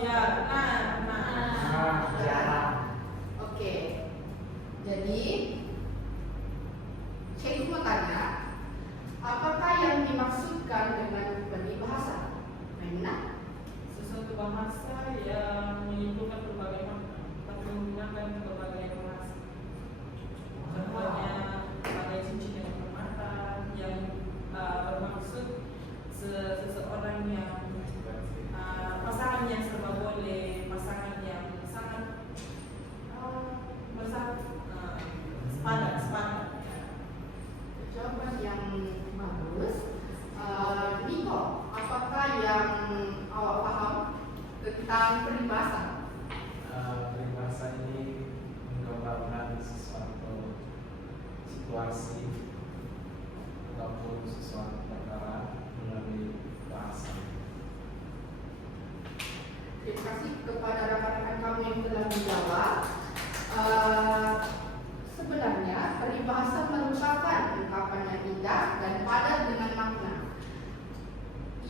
Ya, Jarang. Oke. Jadi Cikgu mau tanya, apakah yang dimaksudkan dengan peribahasa? Maimunah? sesuatu bahasa yang menyimpulkan berbagai makna, tapi menggunakan berbagai bahasa. Contohnya pada cincin yang permata yang bermaksud seseorang yang pasangan yang serba boleh, pasangan yang sangat sepadan. Jawaban yang bagus. Niko, apakah yang awak paham tentang peribahasa? Peribahasa ini menggambarkan sesuatu situasi ataupun sesuatu perkara melalui bahasa. Terima kasih kepada rekan-rekan kamu yang telah menjawab. Sebenarnya peribahasa merupakan ungkapan yang indah dan padat dengan makna.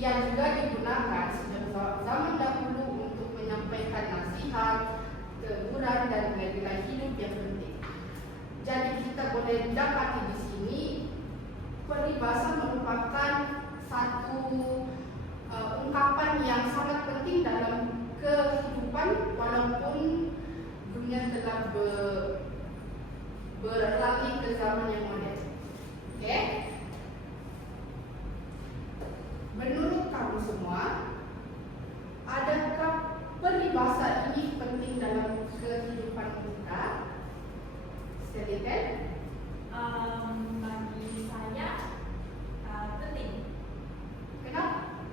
Ia juga digunakan sejak zaman dahulu untuk menyampaikan nasihat, teguran dan nilai-nilai hidup yang penting. Jadi kita boleh dapati di sini peribahasa merupakan satu ungkapan yang sangat penting dalam kehidupan walaupun dunia telah beralih ke zaman yang moden. Oke? Menurut kamu semua, adakah peribahasa ini penting dalam kehidupan kita? Silakan. Bagi saya penting. Kenapa?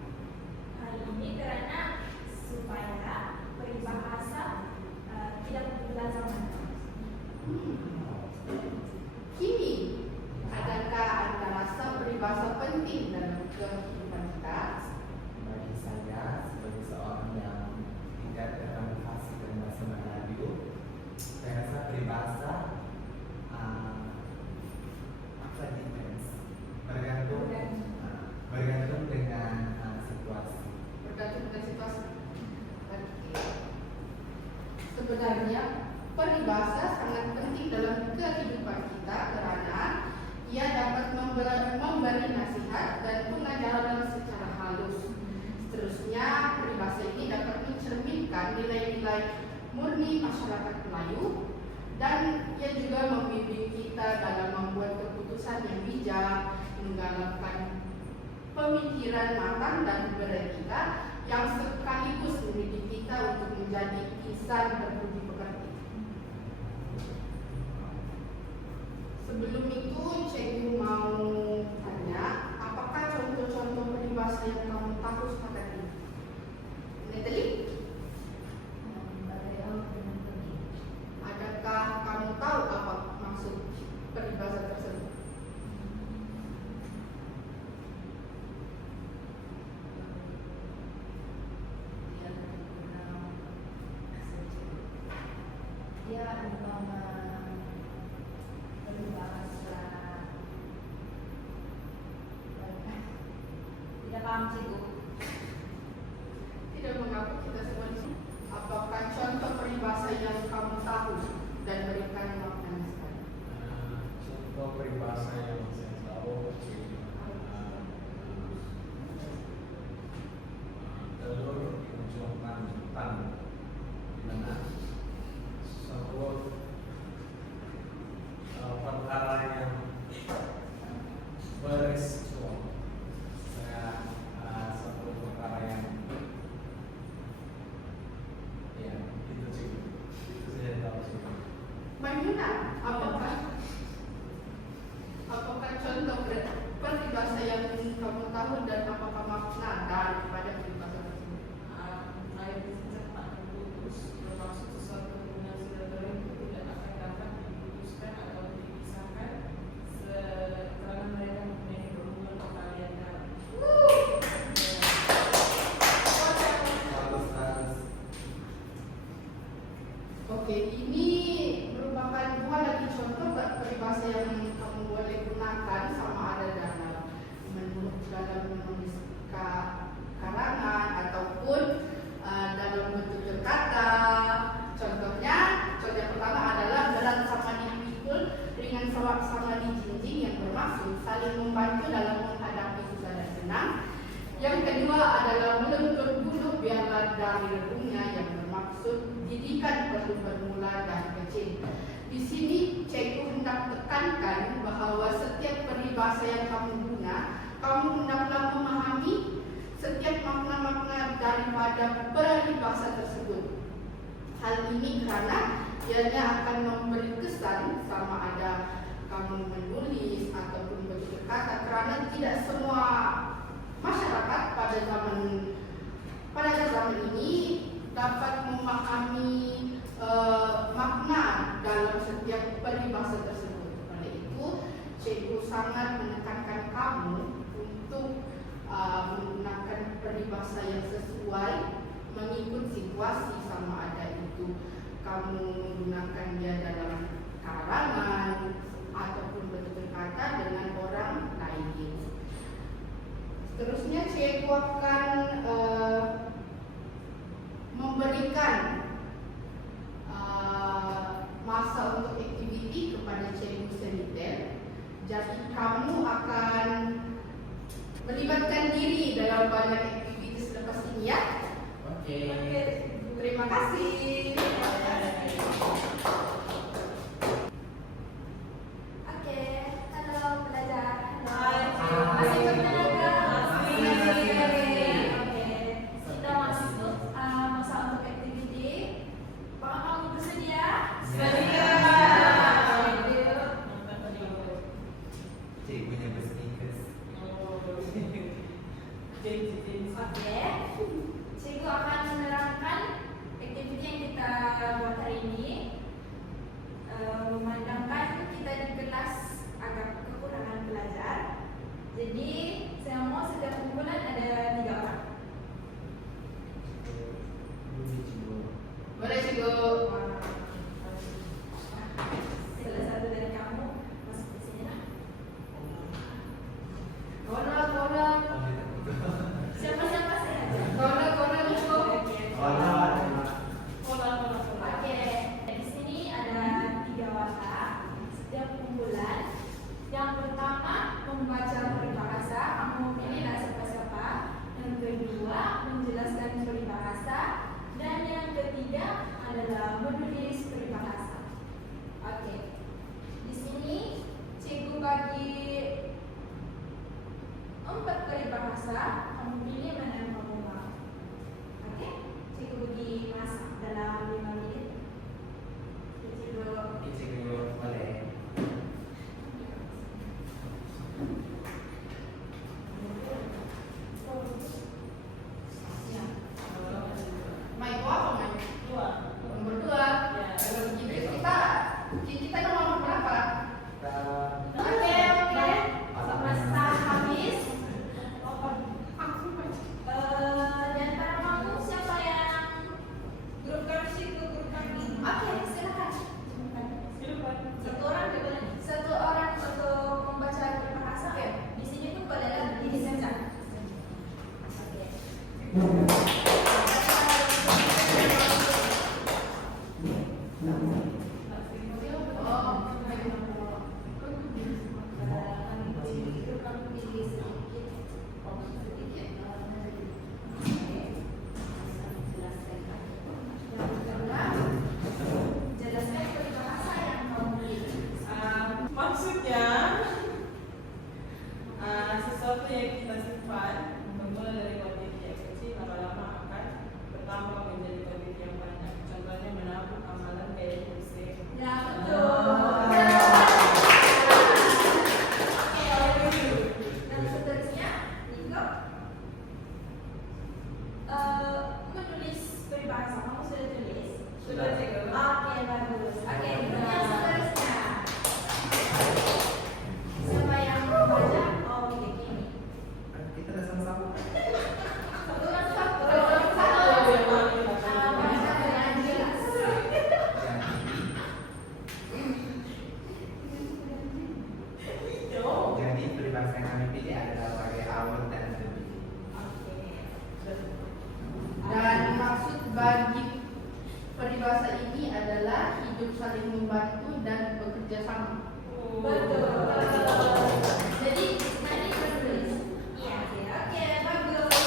Hal ini karena supaya peribahasa tidak berjalan zaman. Kini, adakah Anda rasa peribahasa penting dalam kehidupan kita? Bagi saya sebagai seorang yang tidak terlalu fasih dengan bahasa Melayu, saya rasa peribahasa bergantung dengan situasi. Bergantung dengan situasi. Oke. Sebenarnya peribahasa sangat penting dalam kehidupan kita karena ia dapat memberi nasihat dan pengajaran secara halus. Seterusnya, peribahasa ini dapat mencerminkan nilai-nilai murni masyarakat Melayu dan ia juga membimbing kita dalam membuat keputusan yang bijak, menggalakkan pemikiran matang dan beretika yang sekaligus mendidik kita untuk menjadi insan berbudi pekerti. Sebelum itu, Cikgu mau tanya, apakah contoh-contoh peribahasa yang kamu tahu sekarang ini? Natalie? Adakah kamu tahu apa maksud peribahasa tersebut? Dia umpama peribahasa tidak paham cikgu. Tidak mengapa kita semua di sini. Apakah contoh peribahasa yang kamu tahu dan berikan makna sekali? Contoh peribahasa yang saya tahu telur di ujung tanduk, di mana suatu perkara yang beresiko, suatu perkara yang ya itu sih, itu saya tahu sih. Maimunah, apakah contoh peribahasa yang kamu tahu dan apakah makna daripada peribahasa tersebut? Air cepat putus bermaksud sesuatu hubungan silaturahmi tidak akan dapat diputuskan atau dipisahkan karena mereka mempunyai hubungan pertalian darah. Oke, ini merupakan dua lagi contoh peribahasa yang kamu boleh gunakan sama ada dalam menulis karangan ataupun dalam bentuk lahir dunia yang bermaksud didikan perlu bermula dari kecil. Di sini cikgu hendak tekankan bahawa setiap peribahasa yang kamu guna, kamu hendaklah memahami setiap makna-makna daripada peribahasa tersebut. Hal ini kerana ianya akan memberi kesan sama ada kamu menulis ataupun berkata, kerana tidak semua masyarakat pada zaman ini dapat memahami makna dalam setiap peribahasa tersebut. Oleh itu, cikgu sangat menekankan kamu untuk menggunakan peribahasa yang sesuai mengikut situasi, sama ada itu kamu menggunakan dia dalam karangan ataupun berkata dengan orang lain. Seterusnya cikgu akan memberikan masa untuk aktiviti kepada cikgu Senitel. Jadi kamu akan melibatkan diri dalam banyak aktiviti selepas ini ya. Oke. Terima kasih. Oke, halo pelajar. Hai. Masih bertenaga? Masih. Oke, kita masuk masa untuk aktiviti. Apakah kamu bersedia? Sedia. Cikgunya bersneakers. Oke, cikgu akan menerangkan aktiviti yang kita buat hari ini. Memandangkan kita di kelas agak kekurangan pelajar, jadi saya mau setiap kumpulan ada 3 orang. Boleh cikgu. Salah satu dari kamu masuk ke sini lah. Kola. Siapa-siapa saya aja. Kola cikgu. Oke, di sini ada 3 warna setiap kumpulan. Yang pertama membaca peribahasa, kamu pilih lah siapa-siapa. Yang kedua menjelaskan peribahasa, dan yang ketiga adalah menulis peribahasa. Oke, di sini cikgu bagi 4 peribahasa, kamu pilih mana yang kamu mau. Oke, cikgu bagi masak dalam 5 menit. Cikgu boleh. Main apa main? Nomor 2. Kalau begitu kita nomor berapa? Oke, masa habis. Di antara kamu siapa yang grup kami ke grup kami? Oke, silakan. Satu orang untuk membaca peribahasa. Di sini tuh adalah diri saja. Jelaskan peribahasa yang kamu pilih. Maksudnya sesuatu yang kita simpan bermula dari kuantiti yang kecil lama-lama akan bertambah menjadi kuantiti yang banyak. Contohnya menabung amalan gaya hidup sehat. Ya, betul. Dan seterusnya, Niko, menulis peribahasa. Kamu sudah tulis? Sudah, cikgu. Oke, bagus. Oke, yang seterusnya. Siapa yang membaca? Oh, ini. Kita udah sama-sama. Satu. Baca dengan jelas. Jadi peribahasa yang kami pilih adalah pakai awal dan lebih. Dan maksud bagi peribahasa ini adalah hidup saling membantu dan bekerja sama. Betul. Jadi, tadi menulis. Iya, oke, bagus.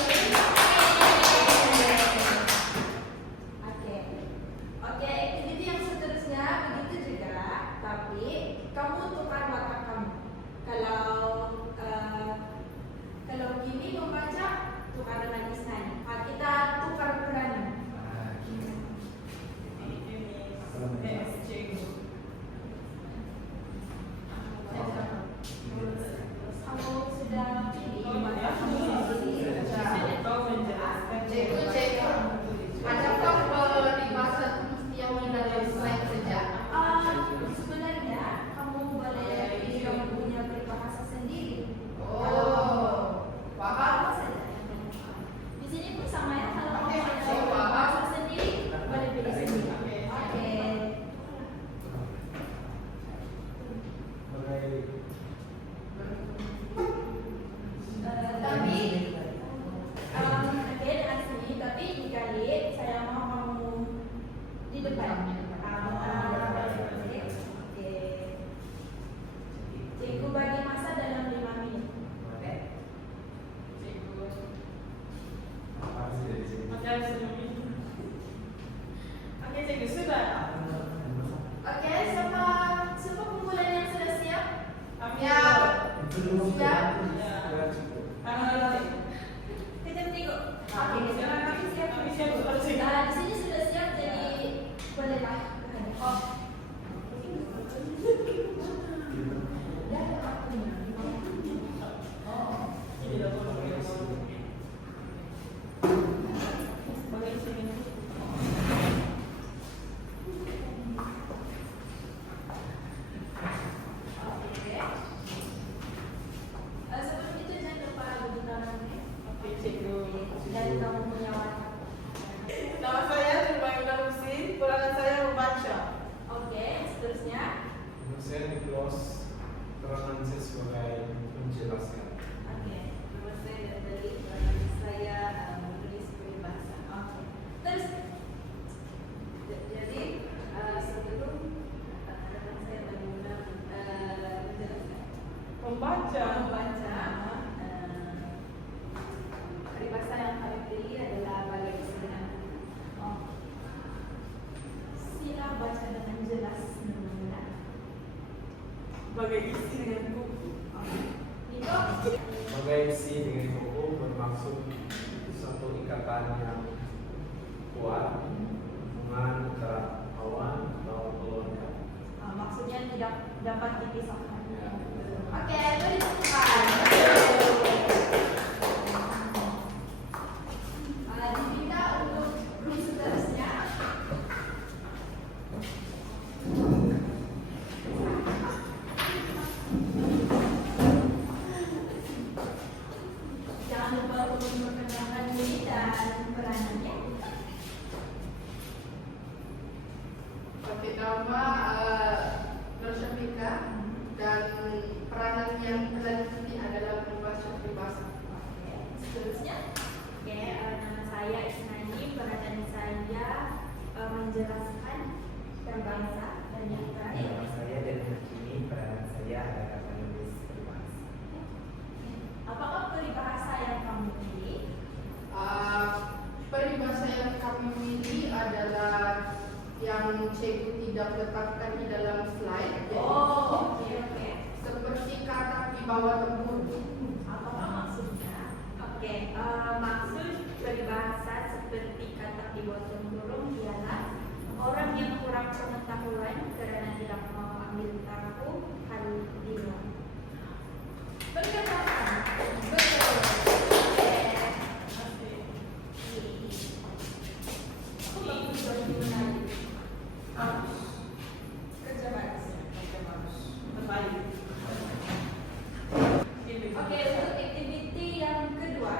Oke, cikgu sudah. Oke, siapa kumpulan yang sudah siap? Ya. Siap? Karena Kita tengok. Oke, sekarang kami siap sudah Di sini sudah siap, jadi bolehlah. Oh. Ya, sebelum itu jangan lupa bunyi tangannya. Dan kamu punya warna. Nama saya Nurbaina Husin, perangan saya membaca. Oke, seterusnya. Saya Niklas, peranan saya sebagai menjelaskan. Oke, Nama saya dari saya menulis peribahasa. oke. Terus, Jadi sebelum rekan saya bagaimana menjelaskan Membaca. peribahasa yang kami pilih adalah bagai kesederhanaan. oh. Sila baca dengan jelas benar. Sebagai isi dengan buku. Niko, Sebagai isi dengan buku bermaksud satu ikatan yang kuat, hubungan antara kawan atau keluarga. maksudnya tidak dapat dipisahkan. Ya. Oke, beri tepukan. Diminta untuk room seterusnya. Jangan lupa untuk memperkenalkan diri dan peranannya. Oke, nama Nur Syafika dan peranan yang telah diikuti adalah peribahasa peribahasa. Oke, seterusnya. Oke, nama saya Isnani, peranan saya menjelaskan berbahasa dan yang terakhir. Nama saya dan Hakimi, peranan saya adalah penulis peribahasa. Apakah peribahasa yang kamu pilih? Peribahasa yang kami pilih adalah yang cikgu tidak letakkan di dalam slide. Jadi, Oh, oke. seperti kata di bawah tempur. Apakah maksudnya? Oke, maksud peribahasa seperti kata di bawah tempurung ialah orang yang kurang pengetahuan karena tidak mau ambil tahu hal di luar. Berkata, betul. Oke. Aku bagus bagi menarik. Kerja bagus. Terbaik. Oke, untuk aktiviti yang kedua,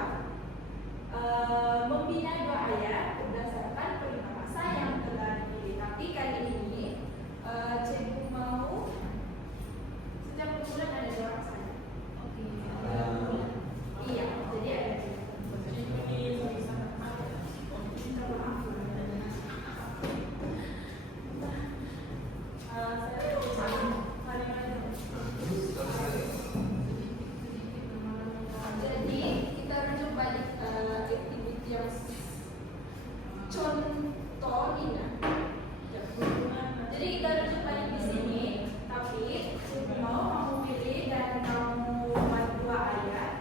membina dua ayat berdasarkan peribahasa yang telah dipilih. Tapi kali ini, cikgu mau setiap kumpulan ada 2 orang saja. Oke. Iya, jadi ada minta maaf. Jadi kita rujuk balik aktiviti yang contoh ini. Jadi kita rujuk balik di sini, tapi mau kamu pilih dan kamu buat 2 ayat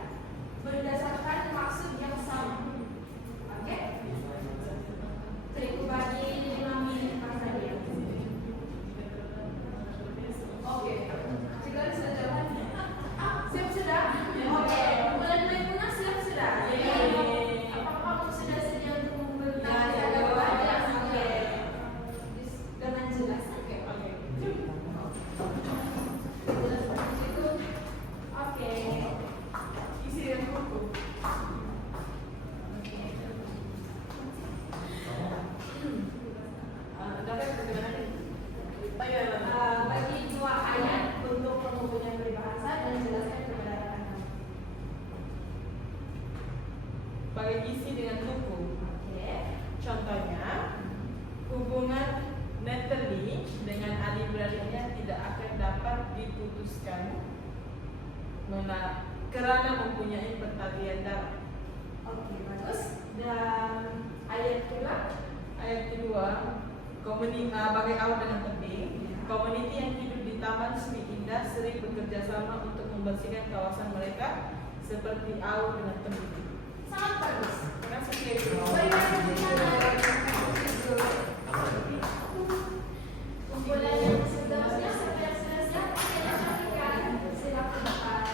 berdasarkan maksud yang sama. Oke? Cikgu bagi 5 menit masa dia. Oke. Cikgu sudah jawaban? Siap sudah? Oke. Kumpulan Maimunah siap sudah? Apakah kamu sudah sedia untuk mengumpulkan jawaban? Oke. Dengan jelas. Oke. Jelas cikgu. Oke. Isi dengan buku. Dapat bagaimana nih? Bagi 2 ayat untuk pengumpulan peribahasa dan jelaskan kepada rekan-rekan. Bagi isi dengan buku. Oke. Contohnya, hubungan Natalie dengan adik-beradiknya tidak akan dapat diputuskan karena mempunyai pertalian darah. Oke, bagus. Dan Ayat kedua. Ayat kedua, pakai awal dengan tebing. Komuniti yang hidup di Taman Sri Indah sering bekerja sama untuk membersihkan kawasan mereka seperti awal dengan tebing. Sangat bagus. Karena sendiri. Kumpulan yang seterusnya sudah selesai. Kita lanjutkan. Silakan depan.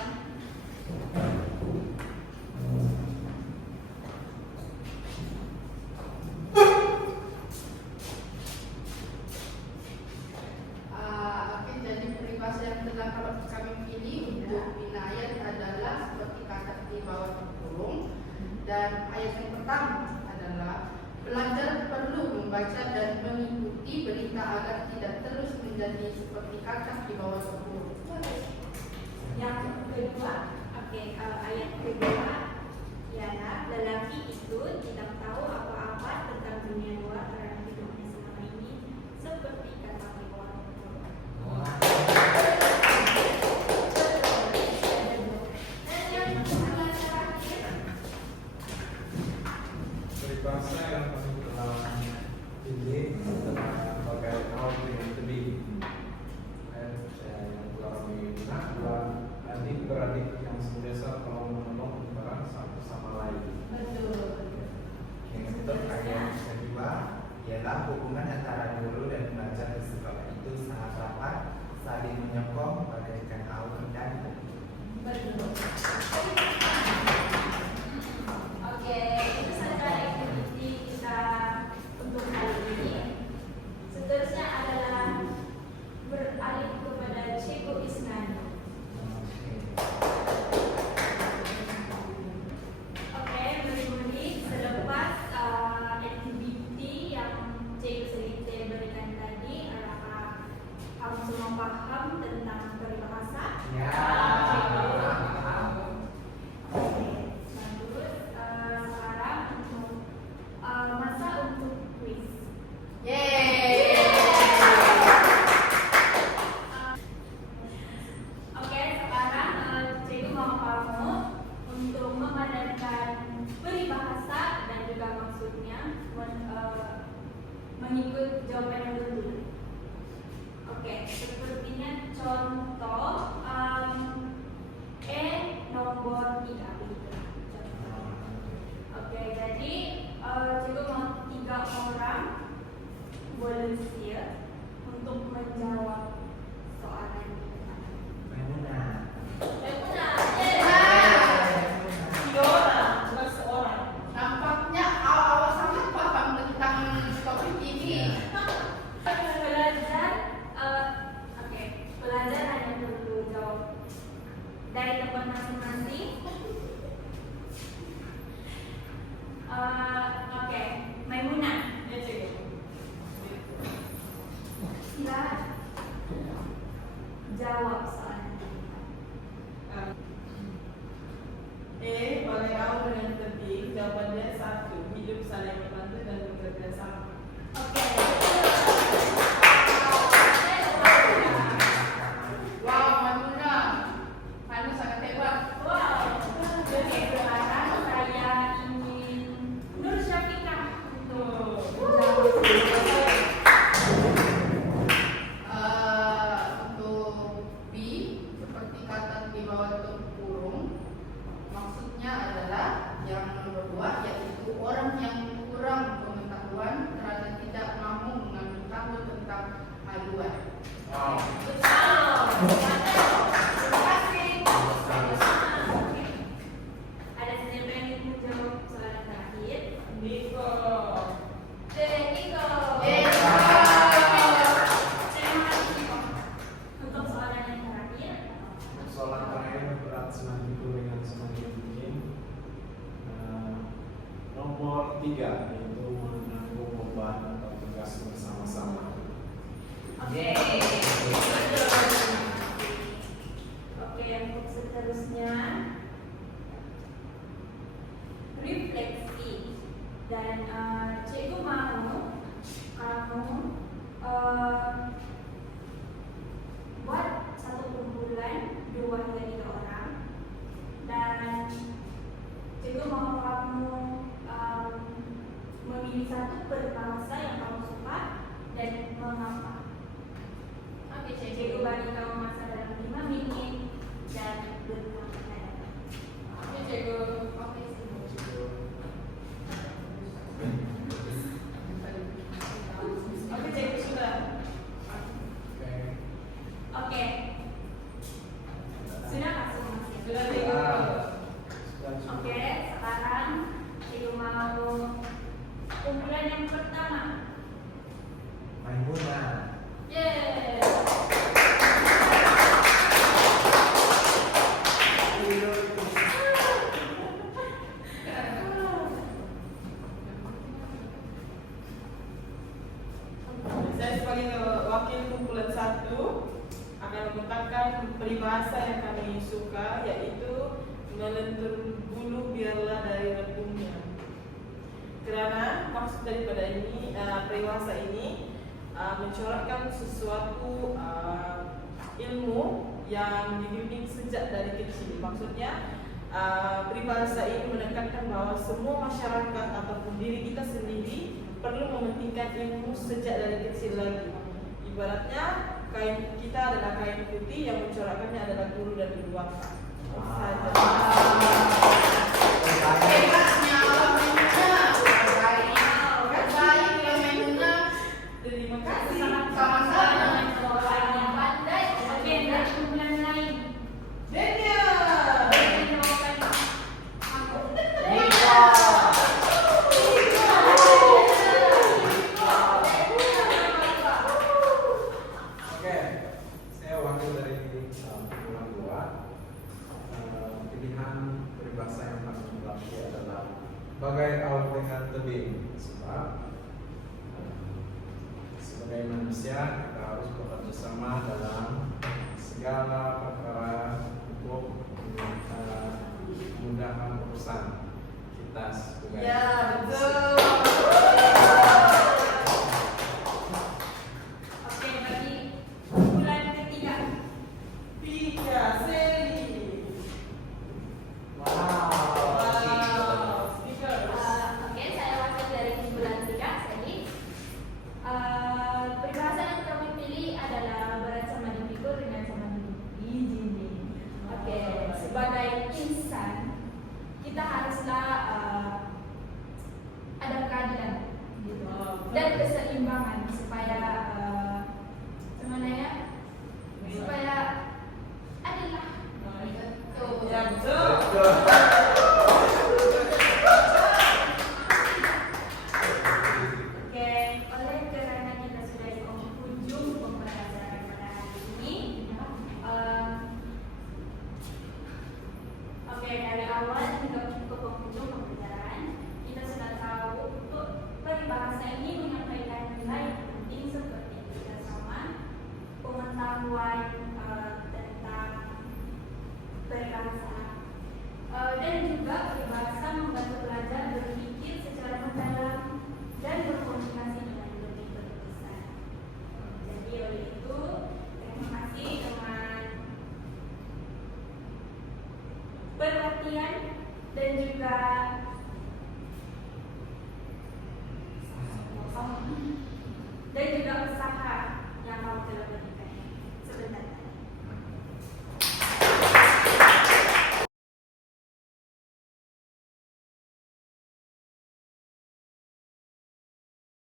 Oke, jadi peribahasa yang telah kami pilih untuk bina ayat adalah seperti kata di bawah terkurung. Dan ayat yang pertama adalah belajar perlu membaca dan mengikuti berita agar tidak terus menjadi seperti kata di bawah terkurung. Yang kedua, ayat kedua ialah lelaki itu tidak tahu apa-apa tentang dunia luar karena hidupnya selama ini seperti kata di bawah terkurung. Dan yang terakhir. Peribahasa yang kami telah pilih adalah bagai awal dengan tebing. Dan yang telah kami guna adalah adik-beradik yang senantiasa kalau menolong antara satu sama lain. Betul. Yang untuk ayat kedua ialah hubungan antara guru dan pelajar di sekolah itu sangat rapat, saling menyokong bagaikan aur dan tebing. Betul. Oke, itu saja aktiviti kita untuk hari ini. Seterusnya adalah beralih kepada Cikgu Isnani. Oke, murid-murid, selepas aktiviti yang Cikgu Selite berikan tadi, apakah kamu semua paham tentang peribahasa? Ya. Oke, bagus. Sekarang untuk masa untuk kuis. Yeay. Oke, sekarang Cikgu mau kamu untuk memadatkan peribahasa dan juga maksudnya mengikut jawaban yang betul. Oke, sepertinya contoh nomor 3 begitu. Oke, jadi Cikgu mau 3 orang volunteer untuk menjawab soalan ini. Mana? Tiga orang, bukan seorang. Nampaknya awal sangat paham tentang topik ini. Pelajar hanya perlu jawab dari tempat masing-masing. Oke, Maimunah. Ya, Cikgu. Silakan. satu peribahasa yang kamu suka dan mengapa? Oke, Cikgu bagi kamu masa dalam 5 menit dan berkata. Oke, cikgu. Oke, Oke, cikgu sudah. Oke. Oke. Sudah masuk Sudah, cikgu. Oke, sekarang Cikgu mau kumpulan yang pertama. Maimunah. Yeay. Saya sebagai wakil kumpulan 1 akan memutarkan peribahasa yang kami suka, yaitu melentur bulu biarlah dari rebungnya. Karena maksud daripada ini peribahasa ini mencorakkan sesuatu ilmu yang dibimbing sejak dari kecil. Maksudnya peribahasa ini menekankan bahwa semua masyarakat ataupun diri kita sendiri perlu mementingkan ilmu sejak dari kecil lagi. Ibaratnya kain kita adalah kain putih, yang mencorakkannya adalah guru dan ibu bapa. Saja. Hebatnya Maimunah. Terbaik ya Maimunah. Terima kasih. Sama-sama. Orang yang pandai. Oke, dan kumpulan lain. Daniel. Yang jawaban aku. Oke, saya wakil dari kumpulan 2. Pilihan peribahasa yang kami pilih adalah bagai awan dengan tebing, sebab sebagai manusia kita harus bekerja sama dalam segala perkara untuk memudahkan urusan kita sebagai Ya, betul. Oke, bagi kumpulan ketiga. Pika Seli. wow. Speaker. Oke, saya wakil dari kumpulan 3. Jadi peribahasa yang kami pilih adalah berat sama dipikul dengan sama dijini. Oke, sebagai insan kita haruslah ada keadilan gitu. Dan keseimbangan supaya